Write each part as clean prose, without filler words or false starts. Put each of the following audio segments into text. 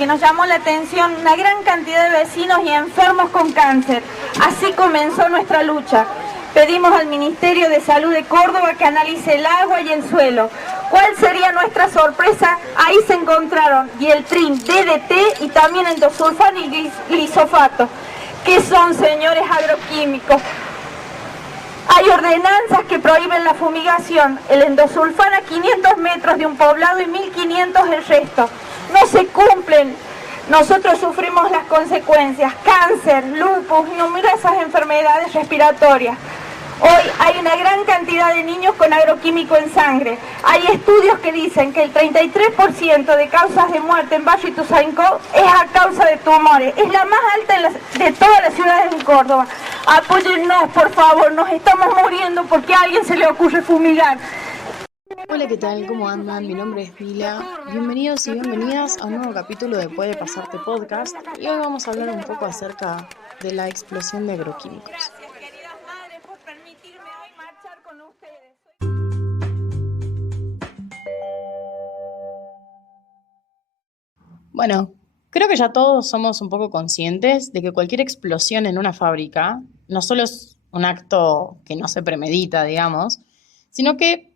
que nos llamó la atención una gran cantidad de vecinos y enfermos con cáncer. Así comenzó nuestra lucha. Pedimos al Ministerio de Salud de Córdoba que analice el agua y el suelo. ¿Cuál sería nuestra sorpresa? Ahí se encontraron dieltrin, DDT y también endosulfano y glifosato. ¿Qué son, señores agroquímicos? Hay ordenanzas que prohíben la fumigación. El endosulfano a 500 metros de un poblado y 1500 el resto. No se cumplen. Nosotros sufrimos las consecuencias: cáncer, lupus, numerosas enfermedades respiratorias. Hoy hay una gran cantidad de niños con agroquímico en sangre. Hay estudios que dicen que el 33% de causas de muerte en Valle Ituzaingó es a causa de tumores. Es la más alta de todas las ciudades de Córdoba. Apóyennos, por favor, nos estamos muriendo porque a alguien se le ocurre fumigar. Hola, ¿qué tal? ¿Cómo andan? Mi nombre es Mila. Bienvenidos y bienvenidas a un nuevo capítulo de Puede Pasarte Podcast. Y hoy vamos a hablar un poco acerca de la explosión de agroquímicos. Bueno, creo que ya todos somos un poco conscientes de que cualquier explosión en una fábrica no solo es un acto que no se premedita, digamos, sino que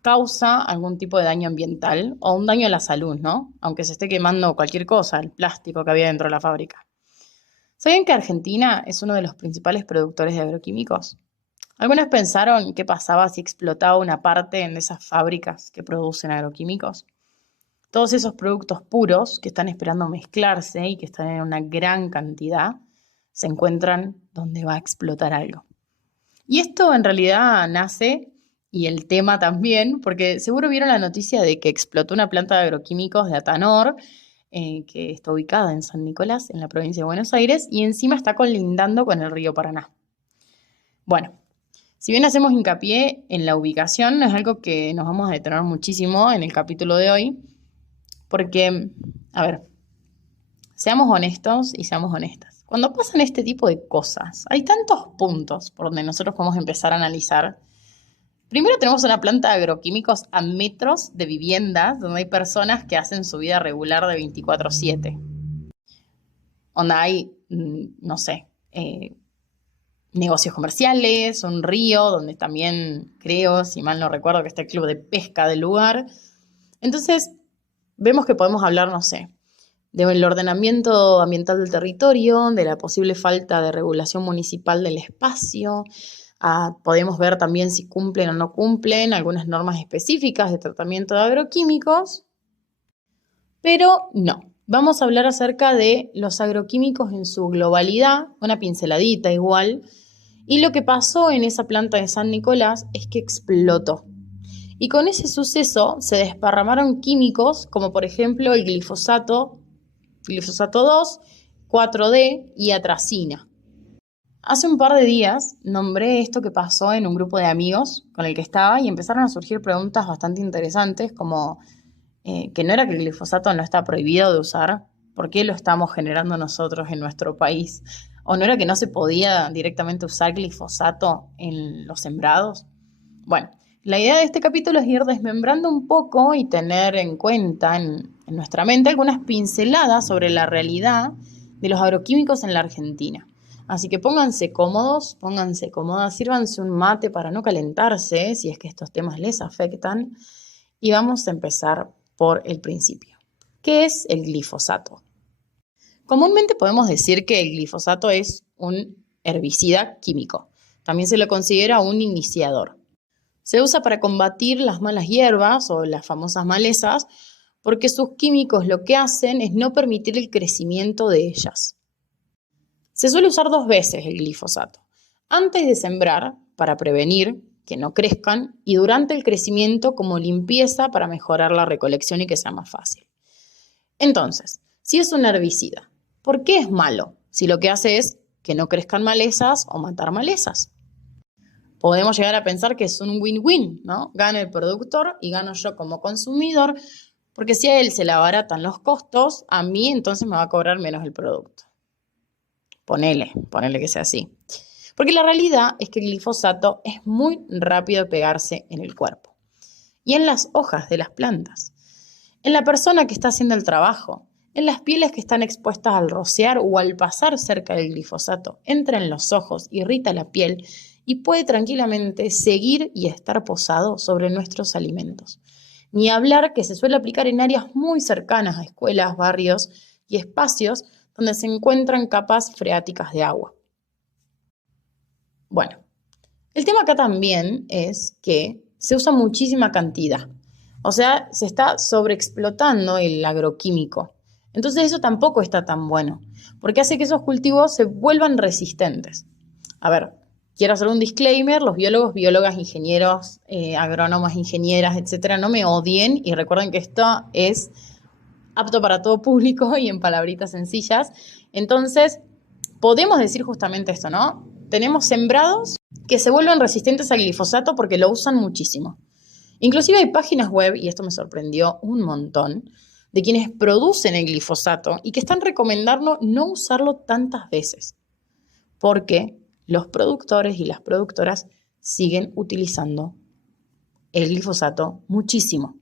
causa algún tipo de daño ambiental o un daño a la salud, ¿no? Aunque se esté quemando cualquier cosa, el plástico que había dentro de la fábrica. ¿Saben que Argentina es uno de los principales productores de agroquímicos? ¿Algunas pensaron qué pasaba si explotaba una parte de esas fábricas que producen agroquímicos? Todos esos productos puros que están esperando mezclarse y que están en una gran cantidad se encuentran donde va a explotar algo. Y esto en realidad nace, y el tema también, porque seguro vieron la noticia de que explotó una planta de agroquímicos de Atanor, que está ubicada en San Nicolás, en la provincia de Buenos Aires, y encima está colindando con el río Paraná. Bueno, si bien hacemos hincapié en la ubicación, es algo que nos vamos a detener muchísimo en el capítulo de hoy, porque, a ver, seamos honestos y seamos honestas. Cuando pasan este tipo de cosas, hay tantos puntos por donde nosotros podemos empezar a analizar. Primero tenemos una planta de agroquímicos a metros de viviendas donde hay personas que hacen su vida regular de 24/7. Donde hay, no sé, negocios comerciales, un río donde también creo, si mal no recuerdo, que está el club de pesca del lugar. Entonces, vemos que podemos hablar, no sé, del ordenamiento ambiental del territorio, de la posible falta de regulación municipal del espacio. Podemos ver también si cumplen o no cumplen algunas normas específicas de tratamiento de agroquímicos. Pero no, vamos a hablar acerca de los agroquímicos en su globalidad, una pinceladita igual. Y lo que pasó en esa planta de San Nicolás es que explotó. Y con ese suceso se desparramaron químicos como por ejemplo el glifosato 2, 4D y atracina. Hace un par de días nombré esto que pasó en un grupo de amigos con el que estaba y empezaron a surgir preguntas bastante interesantes como que no era que el glifosato no está prohibido de usar, ¿por qué lo estamos generando nosotros en nuestro país? ¿O no era que no se podía directamente usar glifosato en los sembrados? Bueno, la idea de este capítulo es ir desmembrando un poco y tener en cuenta en nuestra mente algunas pinceladas sobre la realidad de los agroquímicos en la Argentina. Así que pónganse cómodos, pónganse cómodas, sírvanse un mate para no calentarse si es que estos temas les afectan. Y vamos a empezar por el principio. ¿Qué es el glifosato? Comúnmente podemos decir que el glifosato es un herbicida químico. También se lo considera un iniciador. Se usa para combatir las malas hierbas o las famosas malezas porque sus químicos lo que hacen es no permitir el crecimiento de ellas. Se suele usar 2 veces el glifosato, antes de sembrar para prevenir que no crezcan y durante el crecimiento como limpieza para mejorar la recolección y que sea más fácil. Entonces, si es un herbicida, ¿por qué es malo si lo que hace es que no crezcan malezas o matar malezas? Podemos llegar a pensar que es un win-win, ¿no? Gana el productor y gano yo como consumidor, porque si a él se le abaratan los costos, a mí entonces me va a cobrar menos el producto. Ponele que sea así. Porque la realidad es que el glifosato es muy rápido de pegarse en el cuerpo y en las hojas de las plantas. En la persona que está haciendo el trabajo, en las pieles que están expuestas al rociar o al pasar cerca del glifosato. Entra en los ojos, irrita la piel y puede tranquilamente seguir y estar posado sobre nuestros alimentos. Ni hablar que se suele aplicar en áreas muy cercanas a escuelas, barrios y espacios donde se encuentran capas freáticas de agua. Bueno, el tema acá también es que se usa muchísima cantidad. O sea, se está sobreexplotando el agroquímico. Entonces eso tampoco está tan bueno, porque hace que esos cultivos se vuelvan resistentes. A ver, quiero hacer un disclaimer, los biólogos, biólogas, ingenieros, agrónomas, ingenieras, etcétera, no me odien y recuerden que esto es apto para todo público y en palabritas sencillas. Entonces, podemos decir justamente esto, ¿no? Tenemos sembrados que se vuelven resistentes al glifosato porque lo usan muchísimo. Inclusive hay páginas web, y esto me sorprendió un montón, de quienes producen el glifosato y que están recomendando no usarlo tantas veces, porque los productores y las productoras siguen utilizando el glifosato muchísimo.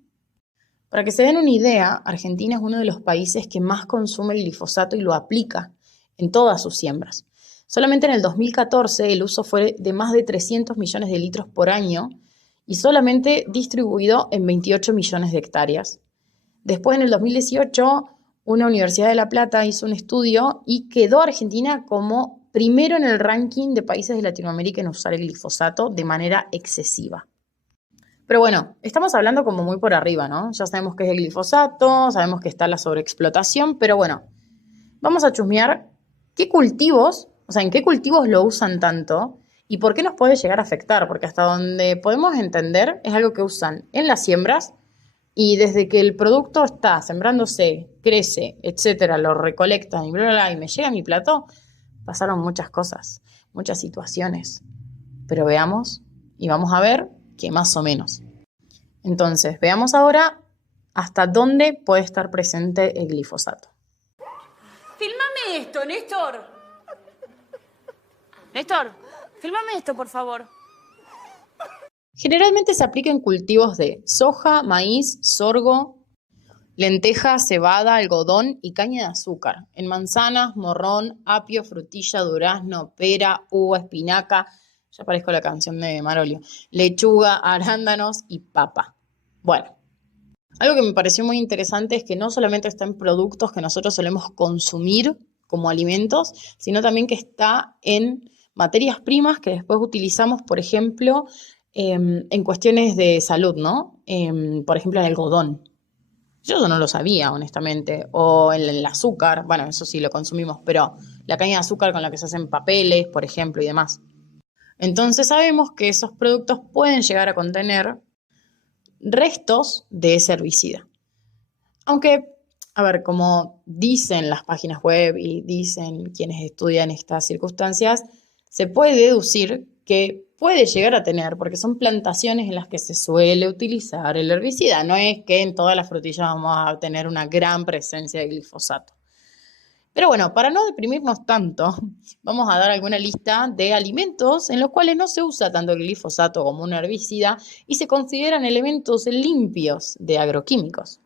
Para que se den una idea, Argentina es uno de los países que más consume el glifosato y lo aplica en todas sus siembras. Solamente en el 2014 el uso fue de más de 300 millones de litros por año y solamente distribuido en 28 millones de hectáreas. Después, en el 2018, una Universidad de La Plata hizo un estudio y quedó Argentina como primero en el ranking de países de Latinoamérica en usar el glifosato de manera excesiva. Pero bueno, estamos hablando como muy por arriba, ¿no? Ya sabemos qué es el glifosato, sabemos que está la sobreexplotación, pero bueno, vamos a chusmear qué cultivos, o sea, en qué cultivos lo usan tanto y por qué nos puede llegar a afectar, porque hasta donde podemos entender es algo que usan en las siembras y desde que el producto está sembrándose, crece, etcétera, lo recolectan y bla, bla, bla, y me llega a mi plato, pasaron muchas cosas, muchas situaciones. Pero veamos y vamos a ver que más o menos. Entonces, veamos ahora hasta dónde puede estar presente el glifosato. Fílmame esto, Néstor. Néstor, fílmame esto, por favor. Generalmente se aplica en cultivos de soja, maíz, sorgo, lenteja, cebada, algodón y caña de azúcar. En manzanas, morrón, apio, frutilla, durazno, pera, uva, espinaca, ya parezco la canción de Marolio, lechuga, arándanos y papa. Bueno, algo que me pareció muy interesante es que no solamente está en productos que nosotros solemos consumir como alimentos, sino también que está en materias primas que después utilizamos, por ejemplo, en cuestiones de salud, ¿no? Por ejemplo, el algodón. Yo eso no lo sabía, honestamente. O el azúcar, bueno, eso sí lo consumimos, pero la caña de azúcar con la que se hacen papeles, por ejemplo, y demás. Entonces sabemos que esos productos pueden llegar a contener restos de ese herbicida. Aunque, a ver, como dicen las páginas web y dicen quienes estudian estas circunstancias, se puede deducir que puede llegar a tener, porque son plantaciones en las que se suele utilizar el herbicida. No es que en todas las frutillas vamos a tener una gran presencia de glifosato. Pero bueno, para no deprimirnos tanto, vamos a dar alguna lista de alimentos en los cuales no se usa tanto el glifosato como un herbicida y se consideran elementos limpios de agroquímicos.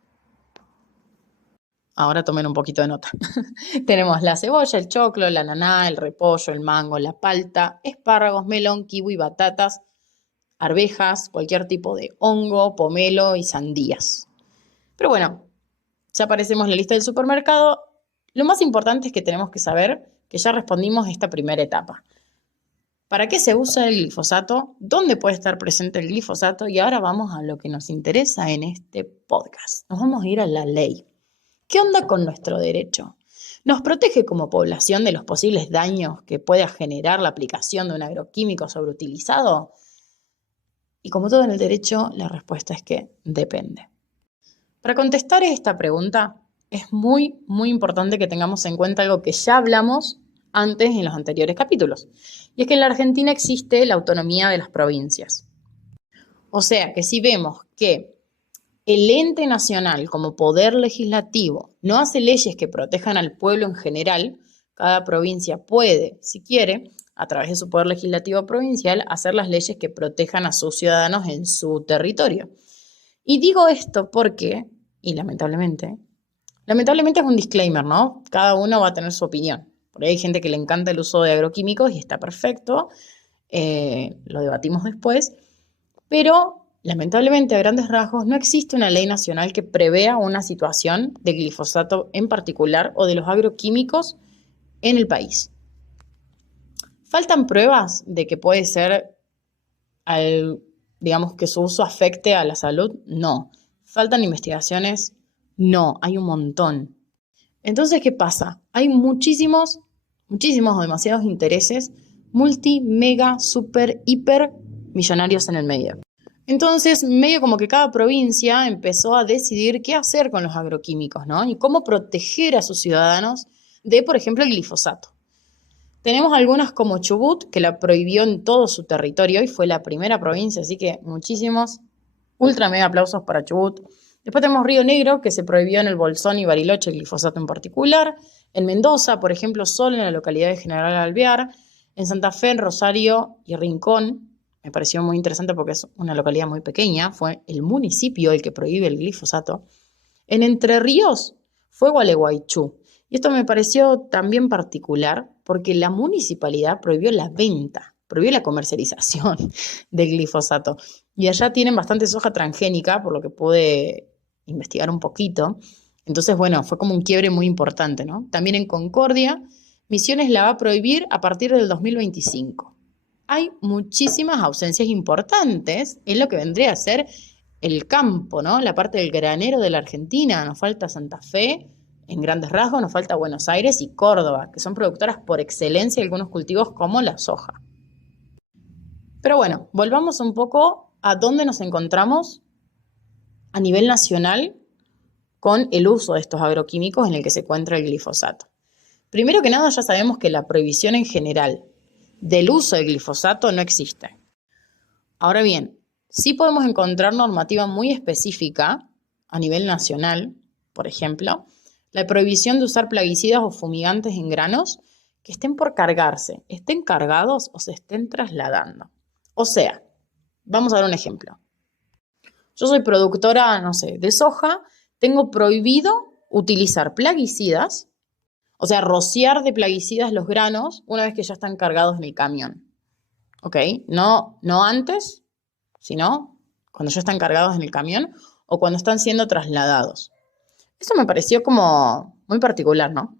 Ahora tomen un poquito de nota. Tenemos la cebolla, el choclo, la ananá, el repollo, el mango, la palta, espárragos, melón, kiwi, batatas, arvejas, cualquier tipo de hongo, pomelo y sandías. Pero bueno, ya aparecemos en la lista del supermercado. Lo más importante es que tenemos que saber que ya respondimos a esta primera etapa. ¿Para qué se usa el glifosato? ¿Dónde puede estar presente el glifosato? Y ahora vamos a lo que nos interesa en este podcast. Nos vamos a ir a la ley. ¿Qué onda con nuestro derecho? ¿Nos protege como población de los posibles daños que pueda generar la aplicación de un agroquímico sobreutilizado? Y como todo en el derecho, la respuesta es que depende. Para contestar esta pregunta, es muy importante que tengamos en cuenta algo que ya hablamos antes en los anteriores capítulos. Y es que en la Argentina existe la autonomía de las provincias. O sea que si vemos que el ente nacional como poder legislativo no hace leyes que protejan al pueblo en general, cada provincia puede, si quiere, a través de su poder legislativo provincial, hacer las leyes que protejan a sus ciudadanos en su territorio. Y digo esto porque, y lamentablemente, Lamentablemente es un disclaimer, ¿no? Cada uno va a tener su opinión. Por ahí hay gente que le encanta el uso de agroquímicos y está perfecto, lo debatimos después, pero lamentablemente a grandes rasgos no existe una ley nacional que prevea una situación de glifosato en particular o de los agroquímicos en el país. ¿Faltan pruebas de que puede ser, digamos, que su uso afecte a la salud? No. ¿Faltan investigaciones? No, hay un montón. Entonces, ¿qué pasa? Hay muchísimos o demasiados intereses multi, mega, super, hiper millonarios en el medio. Entonces, medio como que cada provincia empezó a decidir qué hacer con los agroquímicos, ¿no? Y cómo proteger a sus ciudadanos de, por ejemplo, el glifosato. Tenemos algunas como Chubut, que la prohibió en todo su territorio y fue la primera provincia, así que muchísimos ultra mega aplausos para Chubut. Después tenemos Río Negro, que se prohibió en el Bolsón y Bariloche el glifosato en particular. En Mendoza, por ejemplo, solo en la localidad de General Alvear. En Santa Fe, en Rosario y Rincón, me pareció muy interesante porque es una localidad muy pequeña, fue el municipio el que prohíbe el glifosato. En Entre Ríos fue Gualeguaychú. Y esto me pareció también particular porque la municipalidad prohibió la venta, prohibió la comercialización del glifosato. Y allá tienen bastante soja transgénica, por lo que pude investigar un poquito. Entonces, bueno, fue como un quiebre muy importante, ¿no? También en Concordia, Misiones la va a prohibir a partir del 2025. Hay muchísimas ausencias importantes en lo que vendría a ser el campo, ¿no? La parte del granero de la Argentina. Nos falta Santa Fe, en grandes rasgos, nos falta Buenos Aires y Córdoba, que son productoras por excelencia de algunos cultivos como la soja. Pero bueno, volvamos un poco a dónde nos encontramos a nivel nacional con el uso de estos agroquímicos en el que se encuentra el glifosato. Primero que nada, ya sabemos que la prohibición en general del uso del glifosato no existe. Ahora bien, sí podemos encontrar normativa muy específica a nivel nacional, por ejemplo, la prohibición de usar plaguicidas o fumigantes en granos que estén por cargarse, estén cargados o se estén trasladando. O sea, vamos a dar un ejemplo. Yo soy productora, no sé, de soja, tengo prohibido utilizar plaguicidas, o sea, rociar de plaguicidas los granos una vez que ya están cargados en el camión. ¿Ok? No antes, sino cuando ya están cargados en el camión o cuando están siendo trasladados. Eso me pareció como muy particular, ¿no?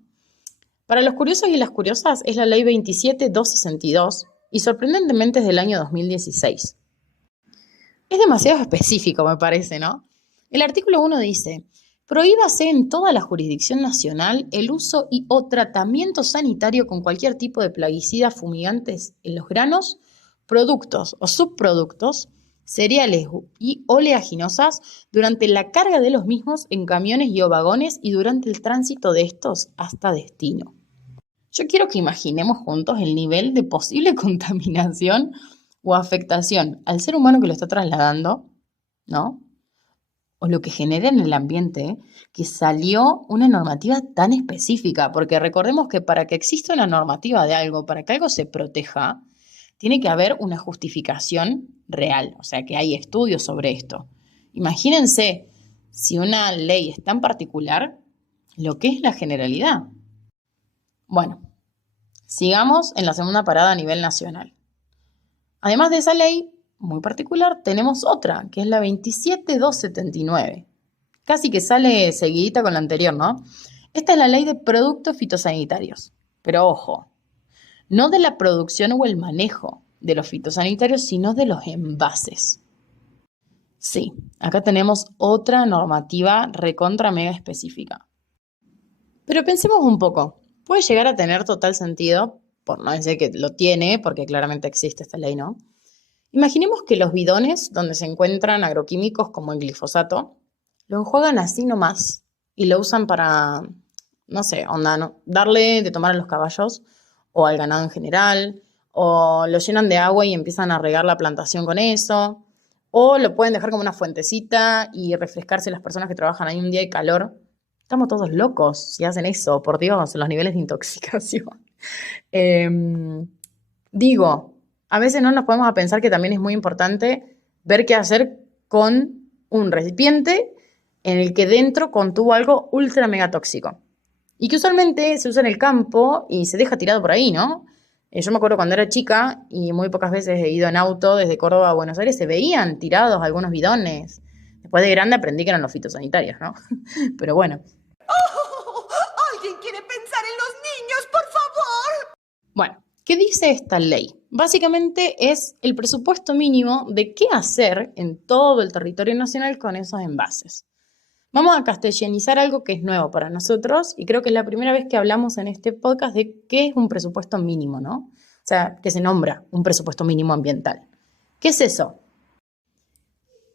Para los curiosos y las curiosas es la ley 27262 y sorprendentemente es del año 2016. Es demasiado específico, me parece, ¿no? El artículo 1 dice: prohíbase en toda la jurisdicción nacional el uso y o tratamiento sanitario con cualquier tipo de plaguicidas fumigantes en los granos, productos o subproductos, cereales y oleaginosas durante la carga de los mismos en camiones y o vagones y durante el tránsito de estos hasta destino. Yo quiero que imaginemos juntos el nivel de posible contaminación o afectación al ser humano que lo está trasladando, ¿no? O lo que genera en el ambiente, que salió una normativa tan específica, porque recordemos que para que exista una normativa de algo, para que algo se proteja, tiene que haber una justificación real, o sea, que hay estudios sobre esto. Imagínense si una ley es tan particular, lo que es la generalidad. Bueno, sigamos en la segunda parada a nivel nacional. Además de esa ley muy particular, tenemos otra, que es la 27279. Casi que sale seguidita con la anterior, ¿no? Esta es la ley de productos fitosanitarios. Pero ojo, no de la producción o el manejo de los fitosanitarios, sino de los envases. Sí, acá tenemos otra normativa recontra mega específica. Pero pensemos un poco, puede llegar a tener total sentido, por no decir que lo tiene, porque claramente existe esta ley, ¿no? Imaginemos que los bidones donde se encuentran agroquímicos como el glifosato, lo enjuagan así nomás y lo usan para, no sé, onda, ¿no? Darle de tomar a los caballos o al ganado en general, o lo llenan de agua y empiezan a regar la plantación con eso, o lo pueden dejar como una fuentecita y refrescarse las personas que trabajan ahí un día de calor. Estamos todos locos si hacen eso, por Dios, los niveles de intoxicación. A veces no nos podemos a pensar que también es muy importante ver qué hacer con un recipiente en el que dentro contuvo algo ultra mega tóxico. Y que usualmente se usa en el campo y se deja tirado por ahí, ¿no? Yo me acuerdo cuando era chica y muy pocas veces he ido en auto desde Córdoba a Buenos Aires, se veían tirados algunos bidones. Después de grande aprendí que eran los fitosanitarios, ¿no? Pero bueno. ¿Alguien quiere pensar en los niños, por favor? Bueno, ¿qué dice esta ley? Básicamente es el presupuesto mínimo de qué hacer en todo el territorio nacional con esos envases. Vamos a castellanizar algo que es nuevo para nosotros y creo que es la primera vez que hablamos en este podcast de qué es un presupuesto mínimo, ¿no? O sea, que se nombra un presupuesto mínimo ambiental. ¿Qué es eso?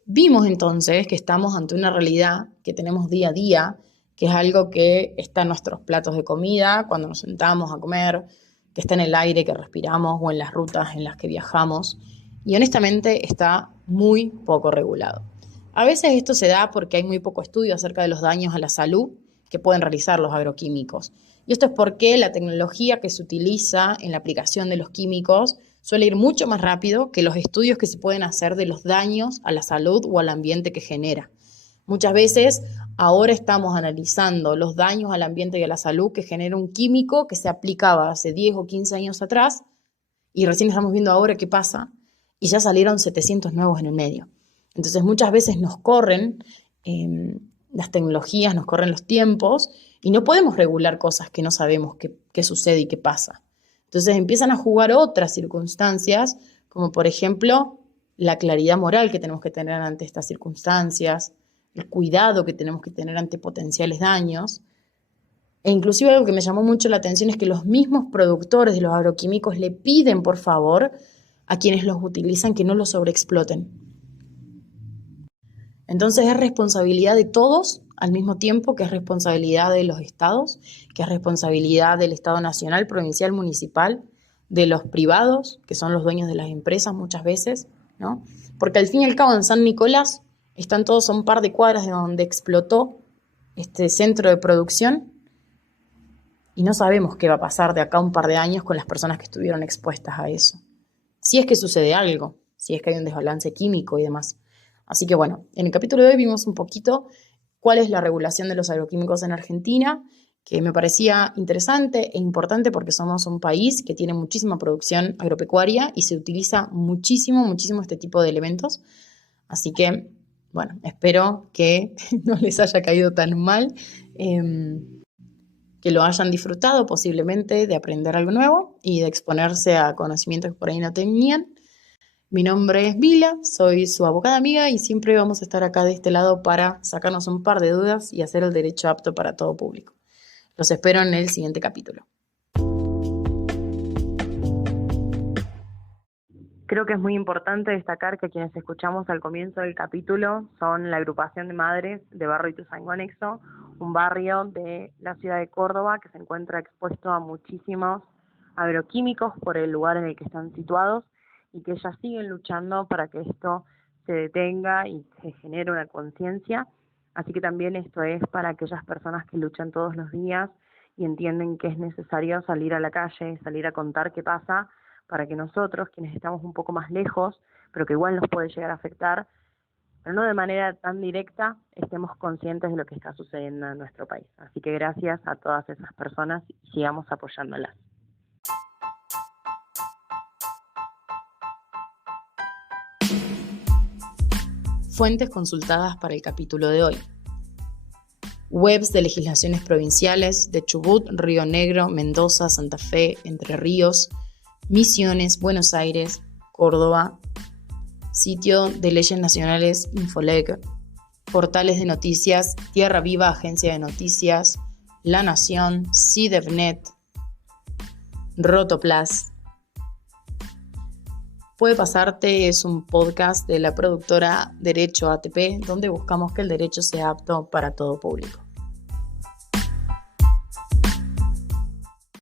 Vimos entonces que estamos ante una realidad que tenemos día a día, que es algo que está en nuestros platos de comida, cuando nos sentamos a comer, que está en el aire que respiramos o en las rutas en las que viajamos, y honestamente está muy poco regulado. A veces esto se da porque hay muy poco estudio acerca de los daños a la salud que pueden realizar los agroquímicos. Y esto es porque la tecnología que se utiliza en la aplicación de los químicos suele ir mucho más rápido que los estudios que se pueden hacer de los daños a la salud o al ambiente que genera. Muchas veces ahora estamos analizando los daños al ambiente y a la salud que genera un químico que se aplicaba hace 10 o 15 años atrás y recién estamos viendo ahora qué pasa y ya salieron 700 nuevos en el medio. Entonces muchas veces nos corren las tecnologías, nos corren los tiempos y no podemos regular cosas que no sabemos qué sucede y qué pasa. Entonces empiezan a jugar otras circunstancias, como por ejemplo la claridad moral que tenemos que tener ante estas circunstancias, el cuidado que tenemos que tener ante potenciales daños. E inclusive algo que me llamó mucho la atención es que los mismos productores de los agroquímicos le piden, por favor, a quienes los utilizan que no los sobreexploten. Entonces es responsabilidad de todos al mismo tiempo que es responsabilidad de los estados, que es responsabilidad del Estado nacional, provincial, municipal, de los privados, que son los dueños de las empresas muchas veces, ¿no? Porque al fin y al cabo en San Nicolás están todos a un par de cuadras de donde explotó este centro de producción y no sabemos qué va a pasar de acá a un par de años con las personas que estuvieron expuestas a eso. Si es que sucede algo, si es que hay un desbalance químico y demás. Así que bueno, en el capítulo de hoy vimos un poquito cuál es la regulación de los agroquímicos en Argentina, que me parecía interesante e importante porque somos un país que tiene muchísima producción agropecuaria y se utiliza muchísimo este tipo de elementos. Así que, bueno, espero que no les haya caído tan mal, que lo hayan disfrutado posiblemente de aprender algo nuevo y de exponerse a conocimientos que por ahí no tenían. Mi nombre es Vila, soy su abogada amiga y siempre vamos a estar acá de este lado para sacarnos un par de dudas y hacer el derecho apto para todo público. Los espero en el siguiente capítulo. Creo que es muy importante destacar que quienes escuchamos al comienzo del capítulo son la agrupación de madres de Barrio Ituzaingó Anexo, un barrio de la ciudad de Córdoba que se encuentra expuesto a muchísimos agroquímicos por el lugar en el que están situados y que ellas siguen luchando para que esto se detenga y se genere una conciencia. Así que también esto es para aquellas personas que luchan todos los días y entienden que es necesario salir a la calle, salir a contar qué pasa, para que nosotros, quienes estamos un poco más lejos, pero que igual nos puede llegar a afectar, pero no de manera tan directa, estemos conscientes de lo que está sucediendo en nuestro país. Así que gracias a todas esas personas y sigamos apoyándolas. Fuentes consultadas para el capítulo de hoy. Webs de legislaciones provinciales de Chubut, Río Negro, Mendoza, Santa Fe, Entre Ríos, Misiones, Buenos Aires, Córdoba. Sitio de leyes nacionales Infoleg. Portales de noticias Tierra Viva, Agencia de Noticias, La Nación, CIDEVNet, Rotoplas. Puede Pasarte es un podcast de la productora Derecho ATP, donde buscamos que el derecho sea apto para todo público.